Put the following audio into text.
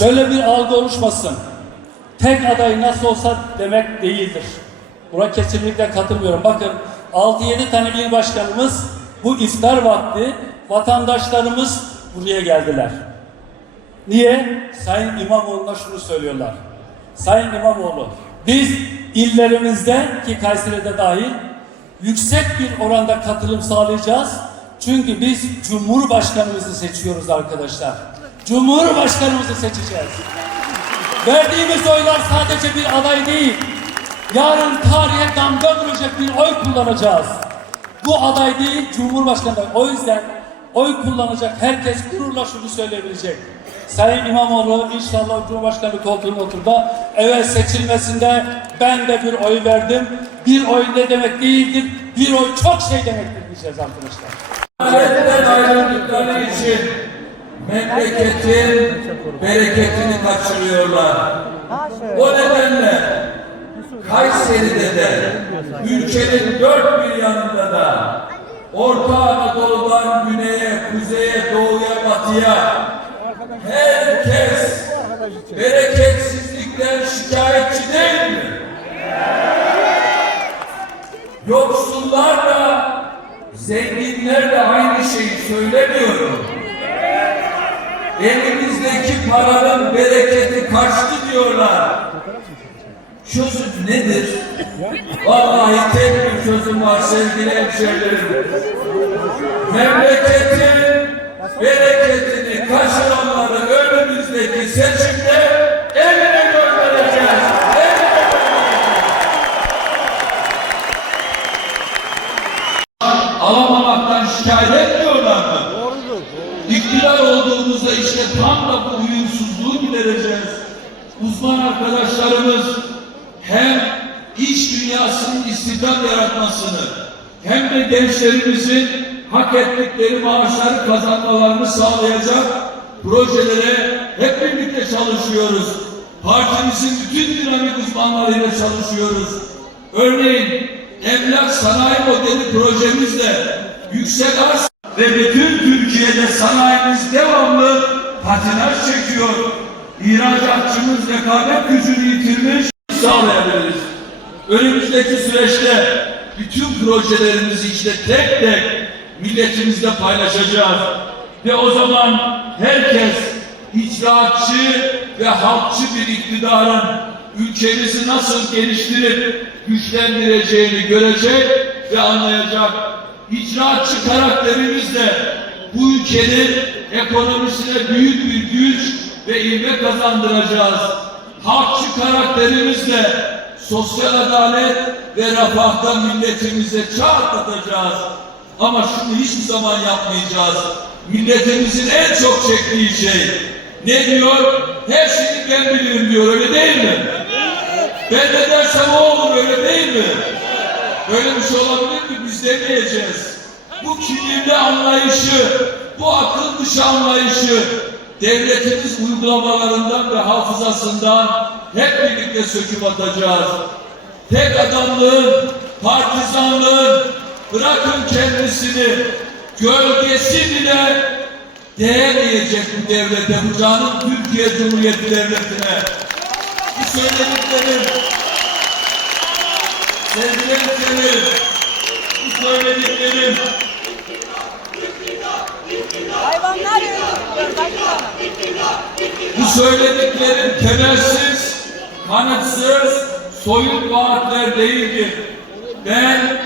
Şöyle bir algı oluşmasın. Tek aday nasıl olsa demek değildir. Buna kesinlikle katılmıyorum. Bakın 6-7 tane il başkanımız bu iftar vakti vatandaşlarımız buraya geldiler. Niye? Sayın İmamoğlu'na şunu söylüyorlar. Sayın İmamoğlu, biz illerimizde ki Kayseri'de dahil yüksek bir oranda katılım sağlayacağız. Çünkü biz Cumhurbaşkanımızı seçiyoruz arkadaşlar. Cumhurbaşkanımızı seçeceğiz. Verdiğimiz oylar sadece bir aday değil. Yarın tarihe damga vuracak bir oy kullanacağız. Bu aday değil, Cumhurbaşkanı. O yüzden oy kullanacak herkes gururla şunu söyleyebilecek. Sayın İmamoğlu inşallah Cumhurbaşkanı koltuğuna oturdu. Evet seçilmesinde ben de bir oy verdim. Bir oy ne demek değildir, bir oy çok şey demektir diyeceğiz arkadaşlar. Adaletten ayrıldıkları için memleketin bereketini kaçırıyorlar. O nedenle Kayseri'de de ülkenin dört bir yanında da Orta Anadolu'dan güneye, kuzeye, doğuya, batıya herkes bereketsizlikten şikayetçi değil mi? Yoksullar da zenginler de aynı şeyi söylemiyorum. Elimizdeki paranın bereketi kaçtı diyorlar. Çözüm nedir? Vallahi tek bir çözüm var sevgili hemşehrilerim. Memleketin bereketini kaçıranları önümüzdeki seçimde olduğumuzda işte tam da bu uyumsuzluğu gidereceğiz. Uzman arkadaşlarımız hem iş dünyasının istihdam yaratmasını hem de gençlerimizin hak ettikleri maaşları kazanmalarını sağlayacak projelere hep birlikte çalışıyoruz. Partimizin bütün dinamik uzmanlarıyla çalışıyoruz. Örneğin emlak sanayi modeli projemizle yüksek arz ve bütün Türkiye'de sanayimiz devamlı patinaj çekiyor. İhracatçımız rekabet gücünü yitirmiş sağlayabiliriz. Önümüzdeki süreçte bütün projelerimizi işte tek tek milletimizle paylaşacağız. Ve o zaman herkes icraatçı ve halkçı bir iktidarın ülkemizi nasıl geliştirip güçlendireceğini görecek ve anlayacak. İcraatçı karakterimizle bu ülkenin ekonomisine büyük bir güç ve ivme kazandıracağız. Halkçı karakterimizle sosyal adalet ve refahta milletimize çağ atlatacağız. Ama şunu hiçbir zaman yapmayacağız. Milletimizin en çok çektiği şey ne diyor? Her şeyi ben bilirim diyor öyle değil mi? Ben de dersem o olur öyle değil mi? Böyle bir şey olabilir mi? Biz demeyeceğiz. Bu kibirli anlayışı, bu akıl dışı anlayışı devletimiz uygulamalarından ve hafızasından hep birlikte söküp atacağız. Tek adamlığın, partizanlığın, bırakın kendisini, gölgesi bile değmeyecek bu devlete, bu canım Türkiye Cumhuriyeti Devleti'ne. Bu söylediklerim, sevgili hemşehrilerim, bu söylediklerim Hayvanlar. Bu söylediklerim temelsiz, kanıtsız, soyut vaatler değildir. Ben